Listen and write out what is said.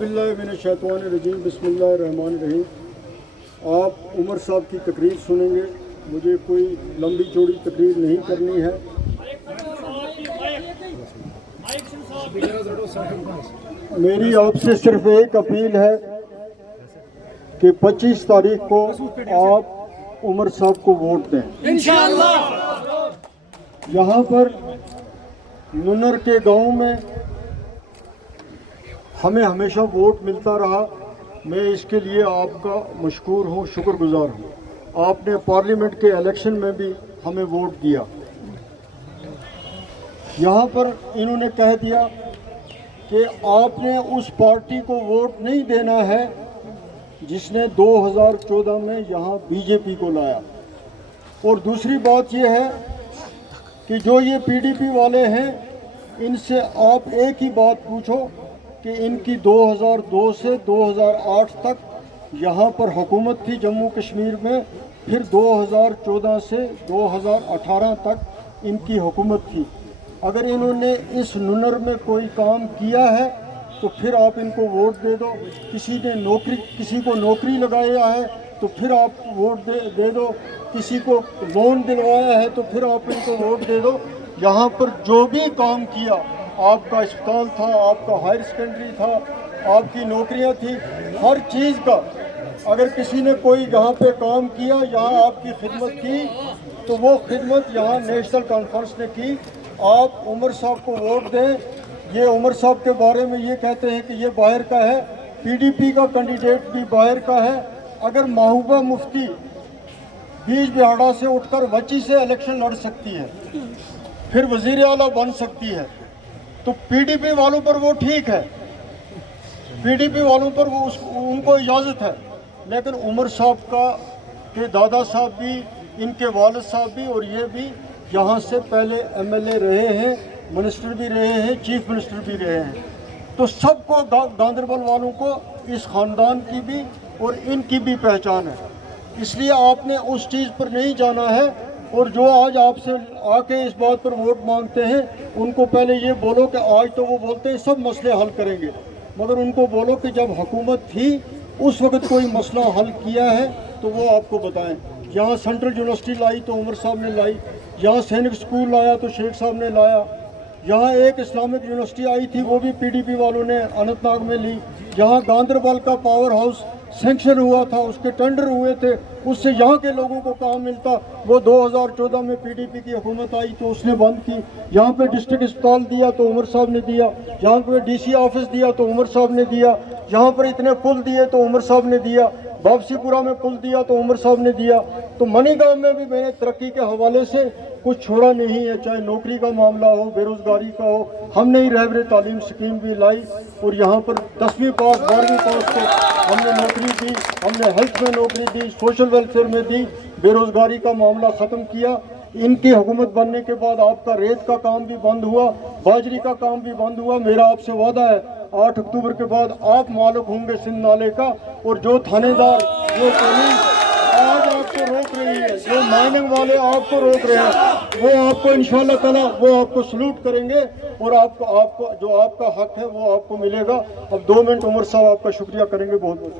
बिल्लाहि मिनश्शैतानिर्रजीम बिस्मिल्लाहिर्रहमानिर्रहीम। आप उमर साहब की तकरीर सुनेंगे। मुझे कोई लंबी चौड़ी तकरीर नहीं करनी है। मेरी आपसे सिर्फ एक अपील है कि 25 तारीख को आप उमर साहब को वोट दें इंशाअल्लाह। यहाँ पर नुनर के गांव में हमें हमेशा वोट मिलता रहा। मैं इसके लिए आपका मशकूर हूँ, शुक्रगुजार हूँ। आपने पार्लियामेंट के इलेक्शन में भी हमें वोट दिया। यहाँ पर इन्होंने कह दिया कि आपने उस पार्टी को वोट नहीं देना है जिसने 2014 में यहाँ बीजेपी को लाया। और दूसरी बात यह है कि जो ये पीडीपी वाले हैं, इनसे आप एक ही बात पूछो कि इनकी 2002 से 2008 तक यहाँ पर हुकूमत थी जम्मू कश्मीर में, फिर 2014 से 2018 तक इनकी हुकूमत थी। अगर इन्होंने इस नुनर में कोई काम किया है तो फिर आप इनको वोट दे दो। किसी को नौकरी लगाया है तो फिर आप वोट दे दो। किसी को लोन दिलवाया है तो फिर आप इनको वोट दे दो। यहाँ पर जो भी काम किया, आपका अस्पताल था, आपका हायर सेकेंडरी था, आपकी नौकरियाँ थी, हर चीज़ का अगर किसी ने कोई यहाँ पे काम किया, यहाँ आपकी खिदमत की, तो वो खिदमत यहाँ नेशनल कॉन्फ्रेंस ने की। आप उमर साहब को वोट दें। ये उमर साहब के बारे में ये कहते हैं कि ये बाहर का है, पीडीपी का कैंडिडेट भी बाहर का है। अगर महबूबा मुफ्ती बीज बिहाड़ा से उठकर वची से इलेक्शन लड़ सकती है, फिर वजीर आला बन सकती है, तो पीडीपी वालों पर वो ठीक है, पीडीपी वालों पर वो उनको इजाज़त है। लेकिन उमर साहब के दादा साहब भी, इनके वालिद साहब भी और ये भी यहाँ से पहले एमएलए रहे हैं, मिनिस्टर भी रहे हैं, चीफ मिनिस्टर भी रहे हैं। तो सबको गांदरबल वालों को इस ख़ानदान की भी और इनकी भी पहचान है। इसलिए आपने उस चीज़ पर नहीं जाना है। और जो आज आपसे आके इस बात पर वोट मांगते हैं, उनको पहले ये बोलो कि आज तो वो बोलते हैं सब मसले हल करेंगे, मगर उनको बोलो कि जब हुकूमत थी उस वक्त कोई मसला हल किया है तो वो आपको बताएं। यहाँ सेंट्रल यूनिवर्सिटी लाई तो उमर साहब ने लाई, यहाँ सैनिक स्कूल लाया तो शेख साहब ने लाया, यहाँ एक इस्लामिक यूनिवर्सिटी आई थी वो भी पीडीपी वालों ने अनंतनाग में ली, यहाँ गांदरबल का पावर हाउस सैंक्शन हुआ था, उसके टेंडर हुए थे, उससे यहाँ के लोगों को काम मिलता। वो 2014 में पीडीपी की हुकूमत आई तो उसने बंद की। यहाँ पे डिस्ट्रिक्ट अस्पताल दिया तो उमर साहब ने दिया, यहाँ पे डीसी ऑफिस दिया तो उमर साहब ने दिया, यहाँ पर इतने पुल दिए तो उमर साहब ने दिया, वापसीपुरा में पुल दिया तो उमर साहब ने दिया। तो मनीगांव में भी मैंने तरक्की के हवाले से कुछ छोड़ा नहीं है, चाहे नौकरी का मामला हो, बेरोजगारी का हो। हमने ही रहबर तालीम स्कीम भी लाई और यहाँ पर 10वीं पास 12वीं पास को हमने नौकरी दी, हमने हेल्थ में नौकरी दी, सोशल वेलफेयर में दी, बेरोजगारी का मामला ख़त्म किया। इनकी हुकूमत बनने के बाद आपका रेत का काम भी बंद हुआ, बाजरी का काम भी बंद हुआ। मेरा आपसे वादा है 8 अक्टूबर के बाद आप मालिक होंगे सिंध नाले का। और जो थानेदार, जो पुलिस आज आपको रोक रही है, जो माइनिंग वाले आपको रोक रहे हैं, वो आपको इंशाअल्लाह ताला वो आपको सलूट करेंगे और आपको जो आपका हक है वो आपको मिलेगा। अब 2 मिनट उमर साहब आपका शुक्रिया करेंगे। बहुत बहुत